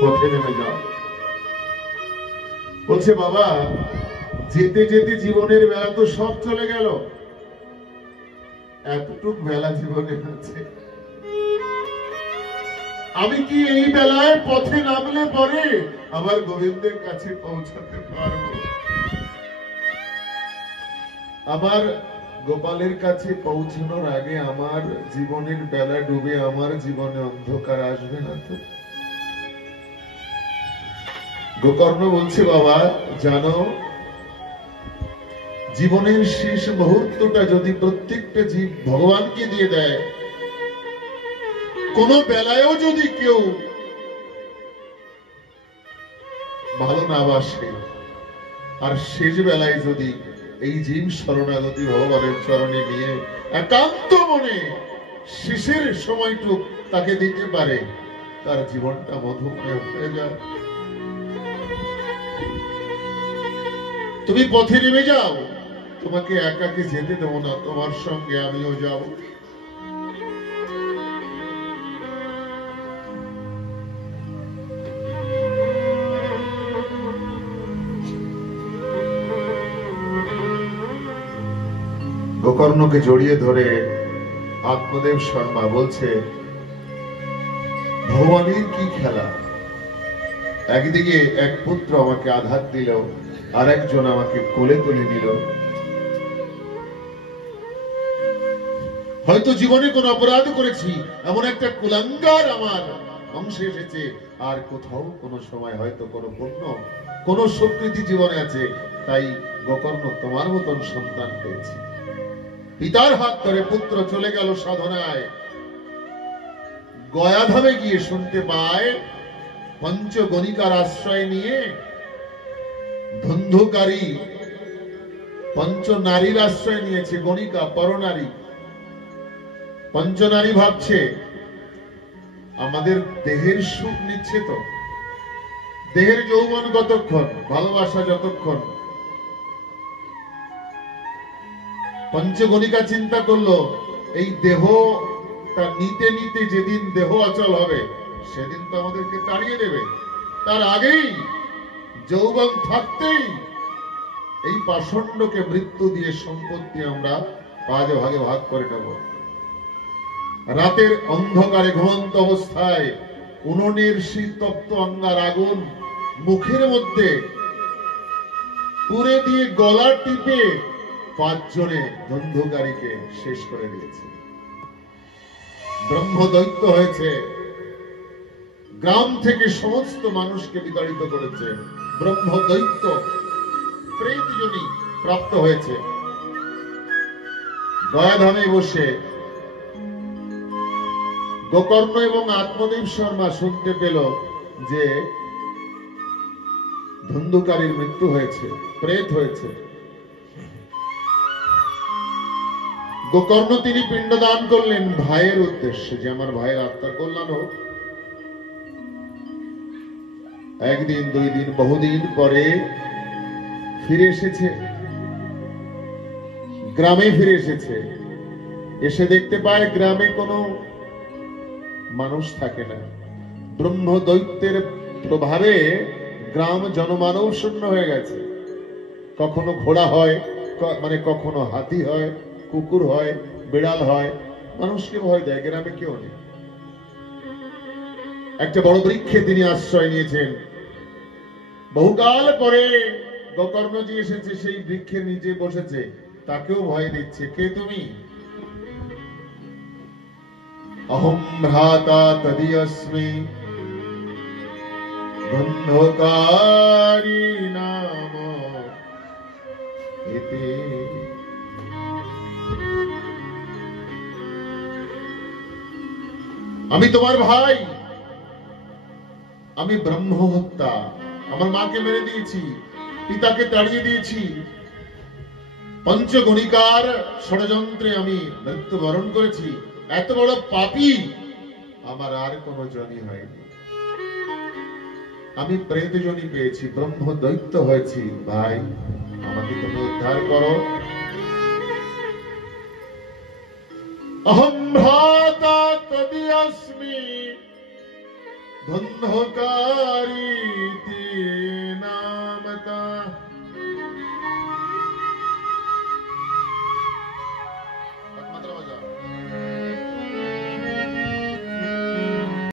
পথে নেমে যাও। বলছে বাবা, যেতে যেতে জীবনের বেলা তো সব চলে গেল, এতটুক বেলা জীবনে আছে, আমি কি এই বেলায় পথে নামলে পরে আমার গোবিন্দের কাছে পৌঁছাতে পারবো? আমার গোপালের কাছে পৌঁছানোর আগে আমার জীবনের বেলা ডুবে আমার জীবনে অন্ধকার আসবে না তো? গোকর্ণ বলছে বাবা জানো, জীবনের শেষ মুহূর্তটা যদি প্রত্যেকটা জীব ভগবানকে দিয়ে দেয়, কোন বেলায়ও যদি কেউ ভালো না বাসে, আর শেষ বেলায় যদি এই জীব শরণাগতি ভগবানের চরণে নিয়ে একান্ত মনে শেষের সময়টুক তাকে দিতে পারে, তার জীবনটা মধুময় হয়ে যায়। তুমি পথে নেমে যাও, তোমাকে একাকে যেতে দেবো না, তোমার সঙ্গে আমিও যাব। গোকর্ণকে জড়িয়ে ধরে আত্মদেব শর্মা বলছে ভগবানের কি খেলা, একদিকে এক পুত্র আমাকে আঘাত দিল, আর একজন আমাকে কোলে তুলে নিল। হয়তো জীবনে কোন অপরাধ করেছি, এমন একটা কুলাঙ্গার আমার বংশে এসেছে, আর কোথাও কোন সময় হয়তো কোন পুণ্য কোন সুকৃতি জীবনে আছে, তাই গোকর্ণ তোমার মতন সন্তান পেয়েছি। পিতার হাত ধরে পুত্র চলে গেল সাধনায়, গয়াধামে গিয়ে শুনতে পায় পঞ্চগণিকার আশ্রয় নিয়ে ধন্ধুকারী পঞ্চ নারীর আশ্রয় নিয়েছে। গণিকা পরনারী, পঞ্চনারী ভাবছে আমাদের দেহের সুখ নিচ্ছে তো, দেহের যৌবন কতক্ষণ, ভালোবাসা যতক্ষণ। পঞ্চগণিকা চিন্তা করলো এই দেহটা নিতে নিতে যেদিন দেহ অচল হবে সেদিন তো আমাদেরকে তাড়িয়ে দেবে, তার আগেই যৌবন থাকতেই এই পাষণ্ডকে মৃত্যু দিয়ে সম্পত্তি আমরা পাঁচ ভাগে ভাগ করে নেব। রাতের অন্ধকারে ঘুমন্ত অবস্থায় উনুনের শীতপ্ত অঙ্গার আগুন মুখের মধ্যে পুরে দিয়ে গলা টিপে পাঁচজনে ধন্ধুকারীকে শেষ করে দিয়েছে। ব্রহ্মদৈত্য হয়েছে, গ্রাম থেকে সমস্ত মানুষকে বিতাড়িত করেছে। ব্রহ্মদৈত্য প্রেতযোনি প্রাপ্ত হয়েছে। গয়াধামে বসে গোকর্ণ এবং আত্মদেব শর্মা শুনতে পেল যে ধন্ধুকারীর মৃত্যু হয়েছে, প্রেত হয়েছে। গোকর্ণ তিনি পিণ্ডদান করলেন ভাইয়ের উদ্দেশ্যে, যে আমার ভাইয়ের আত্মার কল্যাণ হোক। একদিন দুই দিন বহুদিন পরে ফিরে এসেছে, গ্রামে ফিরে এসেছে। এসে দেখতে পায় গ্রামে কোনো মানুষ থাকে না। ব্রহ্মদৈত্যের প্রভাবে গ্রাম জনমানব শূন্য হয়ে গেছে। কখনো ঘোড়া হয়, মানে কখনো হাতি হয়, কুকুর হয়, বিড়াল হয়, মানুষকে ভয় দেয়। গ্রামে কেউ নেই। একটা বড় বৃক্ষে তিনি আশ্রয় নিয়েছেন। বহুকাল পরে গোকর্ণজি এসেছে, সেই বৃক্ষের নিচে বসেছে, তাকেও ভয় দিচ্ছে। কে তুমি? অহম ভ্রাতা তদীয়স্মি গন্ধকারী নাম ইতি। আমি তোমার ভাই, আমি ব্রহ্মহত্যা। আমার মাকে মেরে দিয়েছি, পিতাকে তাড়িয়ে দিয়েছি, পঞ্চগণিকার ষড়যন্ত্রে আমি মৃত্যুবরণ করেছি। এত বড় পাপী আমার আর কোনো জনি হয়নি। আমি প্রেতজনি পেয়েছি, ব্রহ্মদৈত্য হয়েছি। ভাই, আমাকে তুমি উদ্ধার করো। অহম ভ্রাতা তদীয়স্মি ধন্যকারী